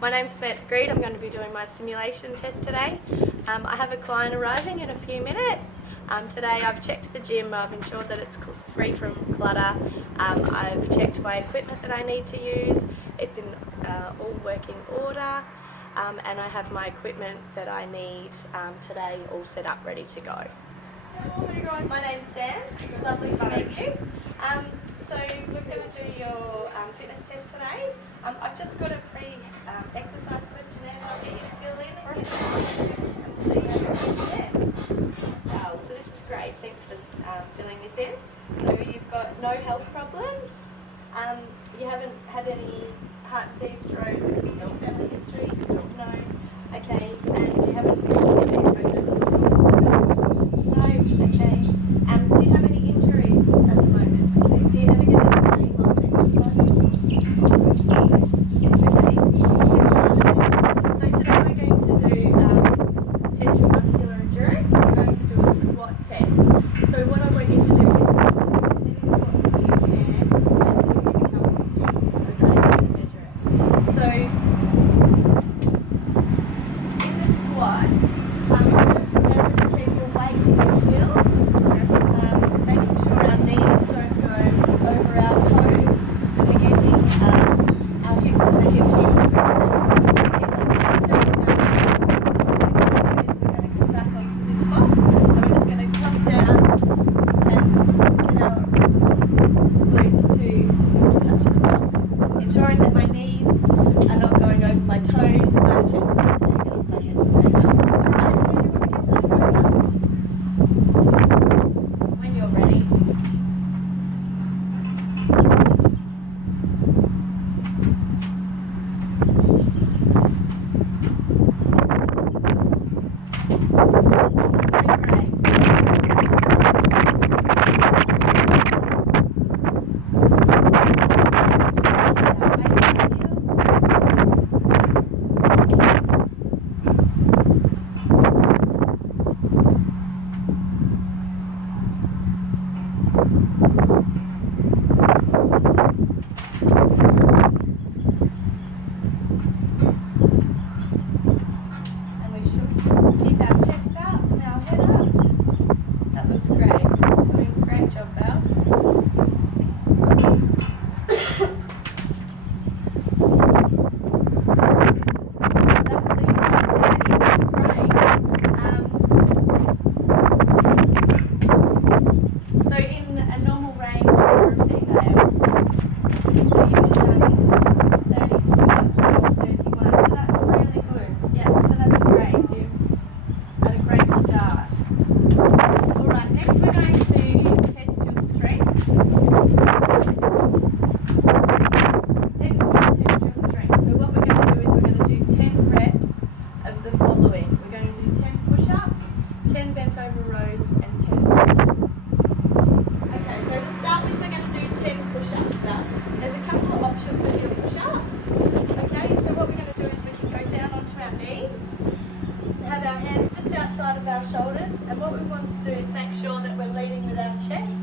My name's Samantha Greed. I'm going to be doing my simulation test today. I have a client arriving in a few minutes. Today I've checked the gym, I've ensured that it's free from clutter. I've checked my equipment that I need to use. It's in all working order. And I have my equipment that I need today all set up, ready to go. My name's Sam. It's lovely to meet you. So we're going to do your fitness test today. I've just got a pre-exercise questionnaire I'll get you to fill in. So this is great. Thanks for filling this in. So you've got no health problems. You haven't had any heart disease, stroke, no family history? No. Okay. And you haven't recently been pregnant? No. Okay. Do you have any injuries at the moment? Okay. Do you ever get any pain whilst exercising? So today we're going to do test your muscular endurance. We're going to do a squat test. So what I want you to do is to do as many squats as you can until you become fatigued. Okay, I'm going to measure it. So in the squat, just remember to keep your weight in your heels, making sure our knees don't go over our toes. We're using our hips as a hip hinge. Get that chest up now. So what we're going to do is we're going to come back onto this box and we're just going to come down and get our glutes to touch the box, ensuring that my knees are not going over my toes, my chest is staying up, my head's staying up. Alright, so you want to get that going up. When you're ready. And we should keep our chest up and our head up. That looks great. Doing a great job, Val. So you've done 30, that's great. So in a normal range for a female, so you've done 30 squats or 31, so that's really good. Yeah, so that's great. You had a great start. Alright, next we're going to test your strength. Next we're going to test your strength. So what we're going to do is we're going to do 10 reps of the following. We're going to do 10 push-ups, 10 bent over rows, and 10 pull-ups. Okay, so to start with, we're going to do 10 push-ups now. There's a couple of options with your push-ups. Okay, so what we're going to do is we can go down onto our knees, have our hands just outside of our shoulders, and what we want to do is make sure that we're leading with our chest,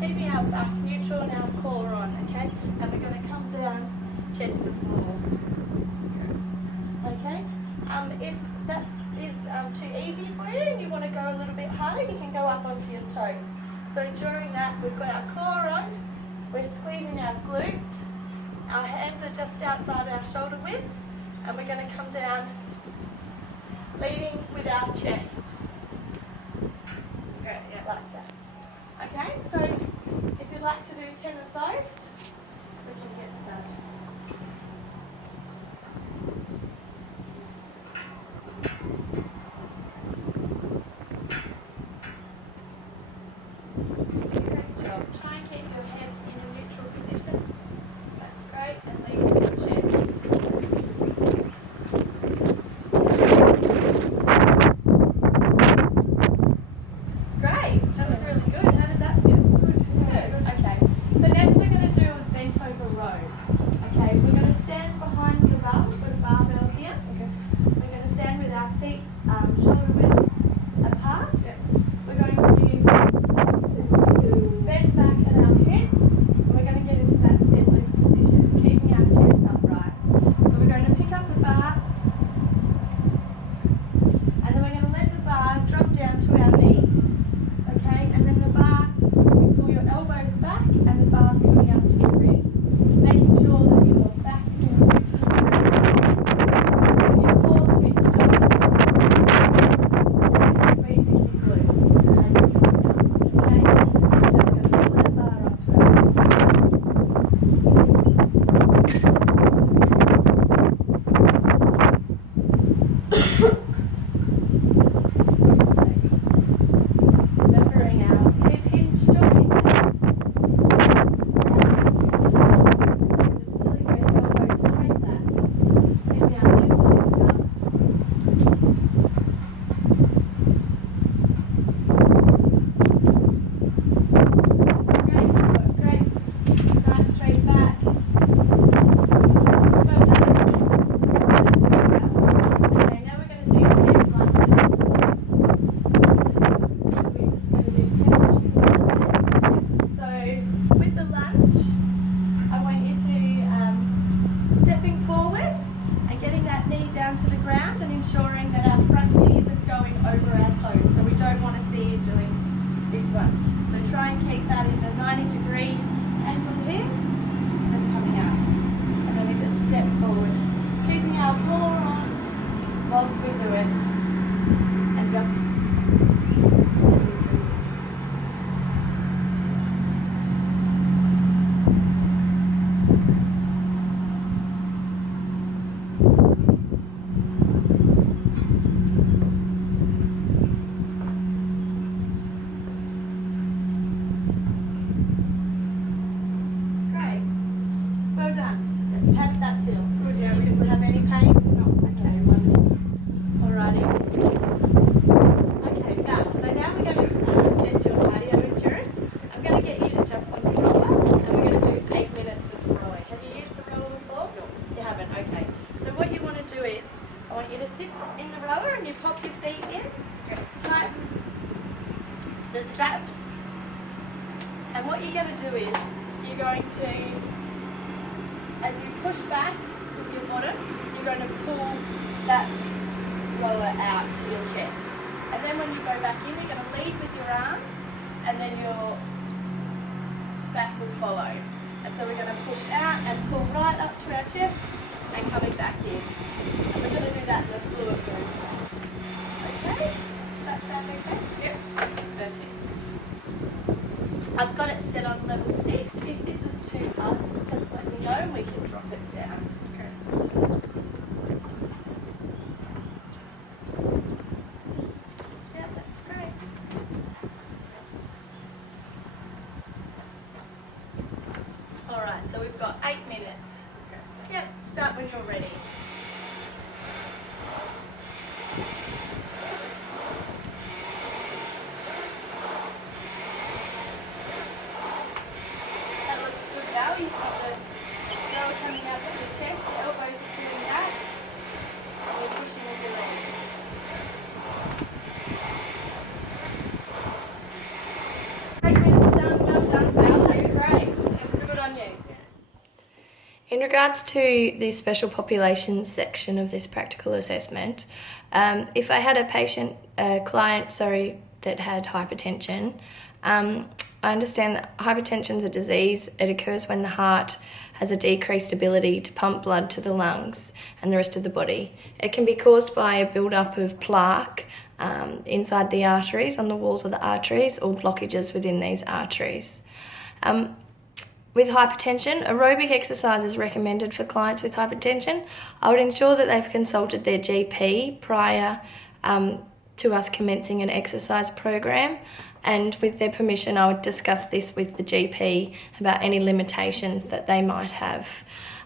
keeping our back neutral and our core on, okay? And we're going to come down chest to floor. Okay? If that is too easy for you and you want to go a little bit harder, you can go up onto your toes. So ensuring that we've got our core on, we're squeezing our glutes, our hands are just outside our shoulder width, and we're going to come down leading with our chest. Okay, yeah. Like that. Okay, so if you'd like to do 10 of those, we can get started. Great job. Try and keep your head in a neutral position. That's great. And lead with your chest. Great. That was really good. How did that feel? Good. Okay. So next we're going to do a bent over row. Okay. We're going to stand behind the bar. We've got a barbell here. Okay. We're going to stand with our feet shoulder width apart. Yeah. We're going to bend back at our hips. We're going to get into that to, as you push back with your bottom, you're going to pull that lower out to your chest. And then when you go back in, you're going to lead with your arms, and then your back will follow. And so we're going to push out and pull right up to our chest and coming back in. And we're going to do that in a fluid movement. Okay? Does that sound okay? Yep. Perfect. I've got it set on level 6. If this is too hard, just let me know and we can drop it down. Okay. Yeah, that's great. Alright, so we've got 8 minutes. Okay. Yep, start when you're ready. That looks good now. You've got the thrower coming out to the chest, the elbows are pulling back, and you're pushing with your legs. 8 minutes done, well done, Val. That's great. That's good on you. In regards to the special populations section of this practical assessment, if I had a client that had hypertension, I understand that hypertension is a disease. It occurs when the heart has a decreased ability to pump blood to the lungs and the rest of the body. It can be caused by a build-up of plaque inside the arteries, on the walls of the arteries, or blockages within these arteries. With hypertension, aerobic exercise is recommended for clients with hypertension. I would ensure that they've consulted their GP prior to us commencing an exercise program, and with their permission I would discuss this with the GP about any limitations that they might have.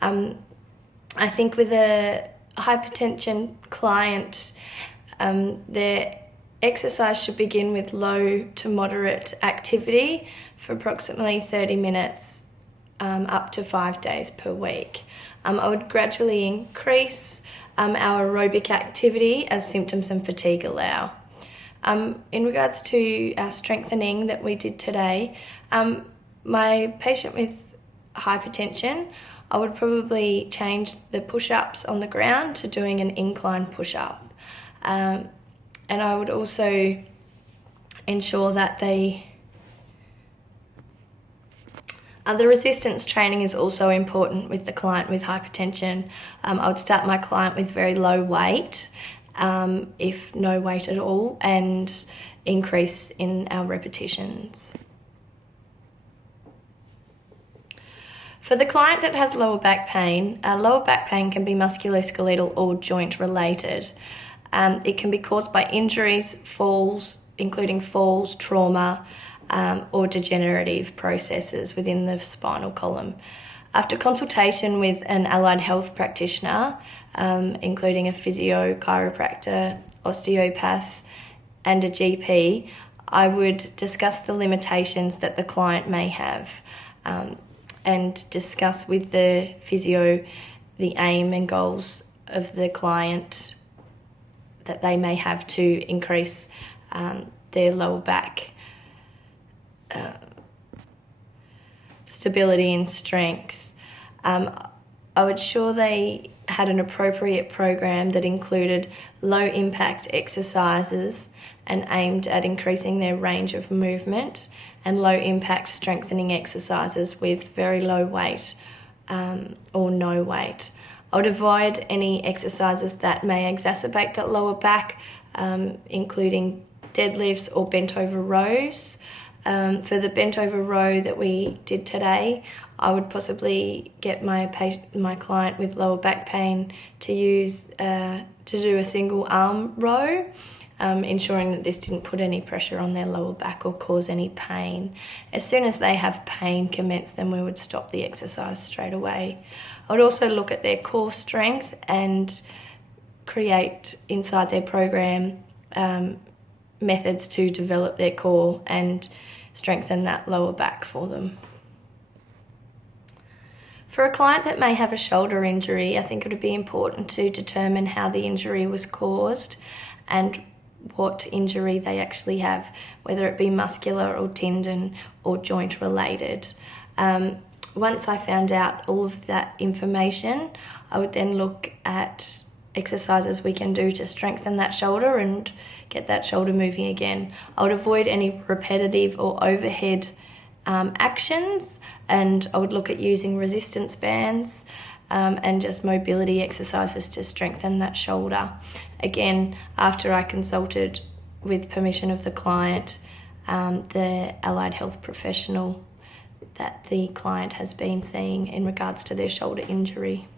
I think with a hypertension client, their exercise should begin with low to moderate activity for approximately 30 minutes up to 5 days per week. I would gradually increase our aerobic activity as symptoms and fatigue allow. In regards to our strengthening that we did today, my patient with hypertension, I would probably change the push-ups on the ground to doing an incline push-up. And I would also ensure that the resistance training is also important with the client with hypertension. I would start my client with very low weight, if no weight at all, and increase in our repetitions. For the client that has lower back pain can be musculoskeletal or joint related. It can be caused by injuries, falls, including falls, trauma, or degenerative processes within the spinal column. After consultation with an allied health practitioner, including a physio, chiropractor, osteopath, and a GP, I would discuss the limitations that the client may have, and discuss with the physio the aim and goals of the client that they may have to increase their lower back stability and strength. I would ensure they had an appropriate program that included low impact exercises and aimed at increasing their range of movement, and low impact strengthening exercises with very low weight or no weight. I would avoid any exercises that may exacerbate that lower back, including deadlifts or bent over rows. For the bent over row that we did today, I would possibly get my client with lower back pain to do a single arm row, ensuring that this didn't put any pressure on their lower back or cause any pain. As soon as they have pain commence, then we would stop the exercise straight away. I would also look at their core strength and create inside their program methods to develop their core and strengthen that lower back for them. For a client that may have a shoulder injury, I think it would be important to determine how the injury was caused and what injury they actually have, whether it be muscular or tendon or joint related. Once I found out all of that information, I would then look at exercises we can do to strengthen that shoulder and get that shoulder moving again. I would avoid any repetitive or overhead actions, and I would look at using resistance bands and just mobility exercises to strengthen that shoulder. Again, after I consulted with permission of the client, the allied health professional that the client has been seeing in regards to their shoulder injury.